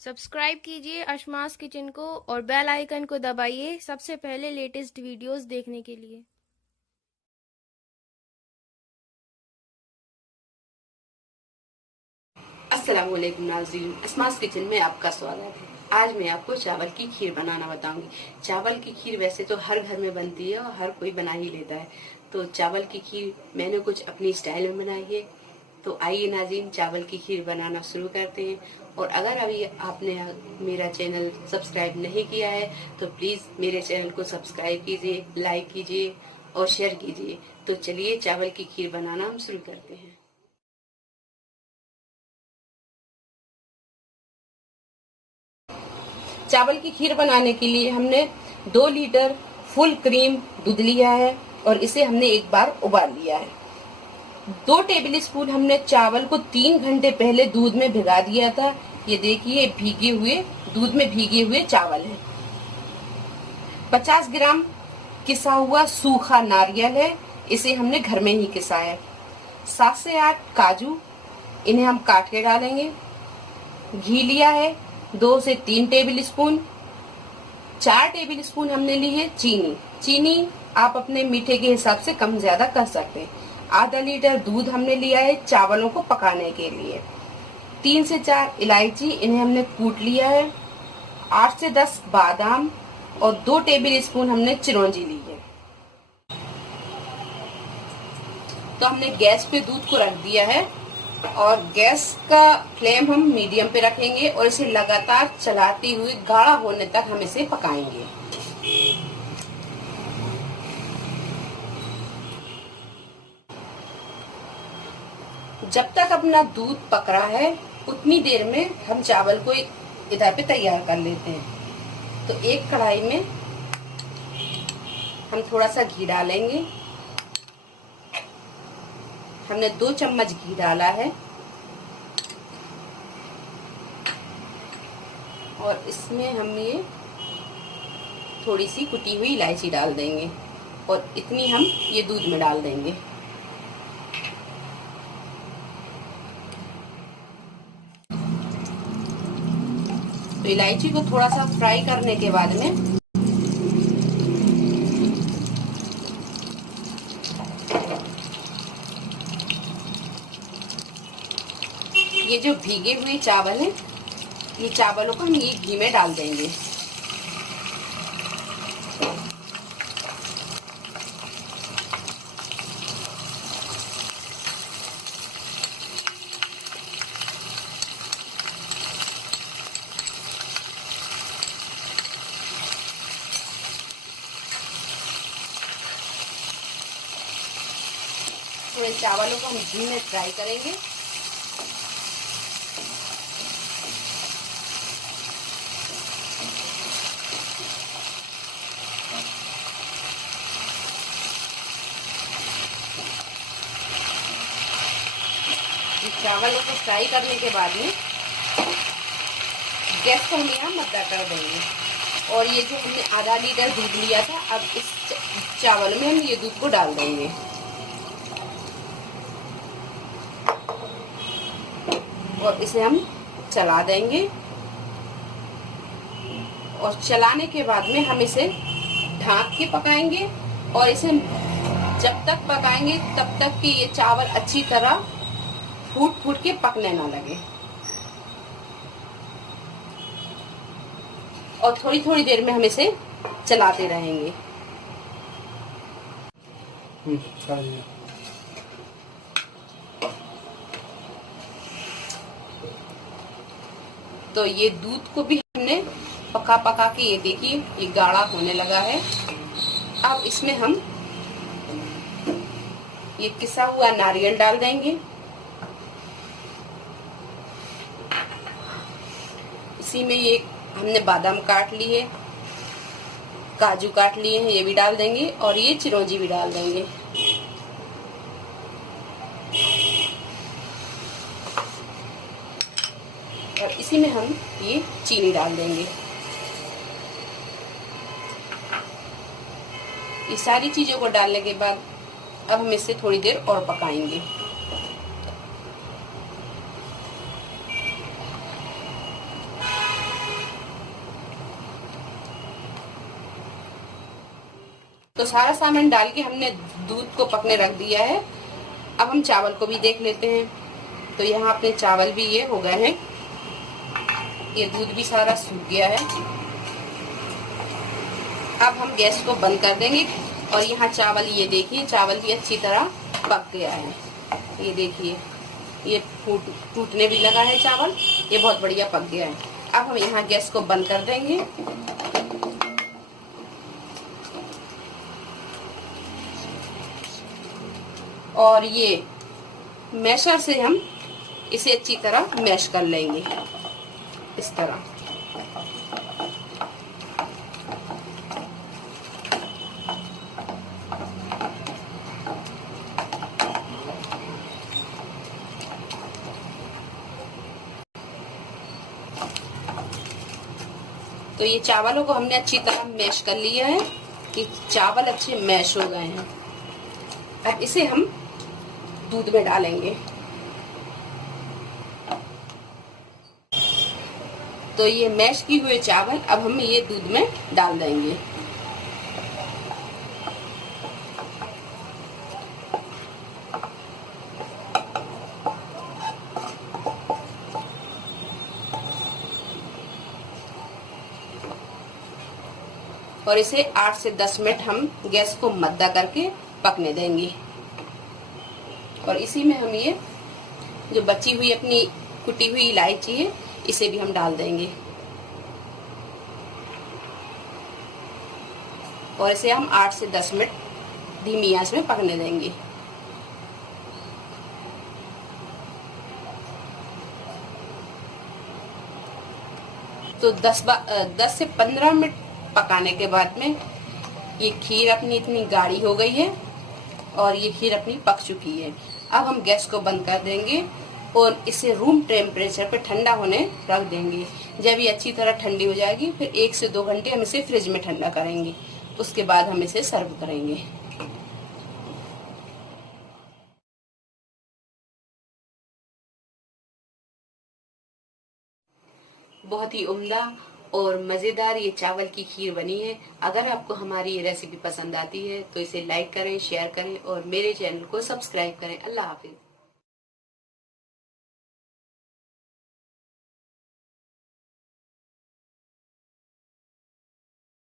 Subscribe कीजिए अशमास kitchen को और बेल आइकन को दबाइए सबसे पहले लेटेस्ट वीडियोस देखने के लिए। अस्सलाम वालेकुम नाज़रीन, अशमास किचन में आपका स्वागत है। आज मैं आपको चावल की खीर बनाना बताऊंगी। चावल की खीर वैसे तो हर घर में बनती है और हर कोई बना ही लेता है। तो चावल की खीर मैंने कुछ अपनी स्टाइल में बनाई है। तो आइए नाज़रीन, चावल की खीर बनाना शुरू करते हैं। और अगर अभी आपने मेरा चैनल सब्सक्राइब नहीं किया है तो प्लीज़ मेरे चैनल को सब्सक्राइब कीजिए, लाइक कीजिए और शेयर कीजिए। तो चलिए चावल की खीर बनाना हम शुरू करते हैं। चावल की खीर बनाने के लिए हमने 2 लीटर फुल क्रीम दूध लिया है और इसे हमने एक बार उबाल लिया है। 2 टेबल स्पून हमने चावल को 3 घंटे पहले दूध में भिगा दिया था। ये देखिए भीगे हुए दूध में भीगे हुए चावल है। 50 ग्राम किसा हुआ सूखा नारियल है, इसे हमने घर में ही किसा है। 7 से 8 काजू, इन्हें हम काट के डालेंगे। घी लिया है 2 से 3 टेबल स्पून। 4 टेबल स्पून हमने ली है चीनी। चीनी आप अपने मीठे के हिसाब से कम ज्यादा कर सकते हैं। आधा लीटर दूध हमने लिया है चावलों को पकाने के लिए। 3 से 4 इलायची, इन्हें हमने कूट लिया है। 8 से 10 बादाम और 2 टेबल स्पून हमने चिरौंजी ली है। तो हमने गैस पे दूध को रख दिया है और गैस का फ्लेम हम मीडियम पे रखेंगे और इसे लगातार चलाते हुए गाढ़ा होने तक हम इसे पकाएंगे। जब तक अपना दूध पक रहा है उतनी देर में हम चावल को इधर पे तैयार कर लेते हैं। तो एक कढ़ाई में हम थोड़ा सा घी डालेंगे। हमने 2 चम्मच घी डाला है और इसमें हम ये थोड़ी सी कुटी हुई इलायची डाल देंगे और इतनी हम ये दूध में डाल देंगे। तो इलायची को थोड़ा सा फ्राई करने के बाद में ये जो भीगे हुए चावल हैं, ये चावलों को हम ये घी में डाल देंगे। थोड़े चावलों को हम घी में फ्राई करेंगे। चावलों को फ्राई करने के बाद में गैस को हम यहाँ मद्दा कर देंगे और ये जो हमने आधा लीटर दूध लिया था, अब इस चावल में हम ये दूध को डाल देंगे और इसे हम चला देंगे। और चलाने के बाद में हम इसे ढक के पकाएंगे और इसे जब तक पकाएंगे तब तक कि ये चावल अच्छी तरह फूट फूट के पकने ना लगे। और थोड़ी थोड़ी देर में हम इसे चलाते रहेंगे। तो ये दूध को भी हमने पका पका के ये देखिए ये गाढ़ा होने लगा है। अब इसमें हम ये किसा हुआ नारियल डाल देंगे। इसी में ये हमने बादाम काट लिए, काजू काट लिए हैं, ये भी डाल देंगे और ये चिरौंजी भी डाल देंगे। और इसी में हम ये चीनी डाल देंगे। ये सारी चीजों को डालने के बाद अब हम इसे थोड़ी देर और पकाएंगे। तो सारा सामान डाल के हमने दूध को पकने रख दिया है। अब हम चावल को भी देख लेते हैं। तो यहाँ अपने चावल भी ये हो गए हैं, ये दूध भी सारा सूख गया है। अब हम गैस को बंद कर देंगे और यहाँ चावल, ये देखिए चावल भी अच्छी तरह पक गया है। ये देखिए ये टूटने भी लगा है चावल, ये बहुत बढ़िया पक गया है। अब हम यहाँ गैस को बंद कर देंगे और ये मैशर से हम इसे अच्छी तरह मैश कर लेंगे इस तरह। तो ये चावलों को हमने अच्छी तरह मैश कर लिया है कि चावल अच्छे मैश हो गए हैं। अब इसे हम दूध में डालेंगे। तो ये मैश किए हुए चावल अब हम ये दूध में डाल देंगे। और इसे 8 से 10 मिनट हम गैस को मद्दा करके पकने देंगे। और इसी में हम ये जो बची हुई अपनी कुटी हुई इलायची है इसे भी हम डाल देंगे और इसे हम 8 से 10 मिनट धीमी आंच में पकने देंगे। तो 10 से 15 मिनट पकाने के बाद में ये खीर अपनी इतनी गाढ़ी हो गई है और ये खीर अपनी पक चुकी है। अब हम गैस को बंद कर देंगे और इसे रूम टेम्परेचर पे ठंडा होने रख देंगे। जब ये अच्छी तरह ठंडी हो जाएगी फिर 1 से 2 घंटे हम इसे फ्रिज में ठंडा करेंगे, उसके बाद हम इसे सर्व करेंगे। बहुत ही उम्दा और मज़ेदार ये चावल की खीर बनी है। अगर आपको हमारी ये रेसिपी पसंद आती है तो इसे लाइक करें, शेयर करें और मेरे चैनल को सब्सक्राइब करें। अल्लाह हाफिज।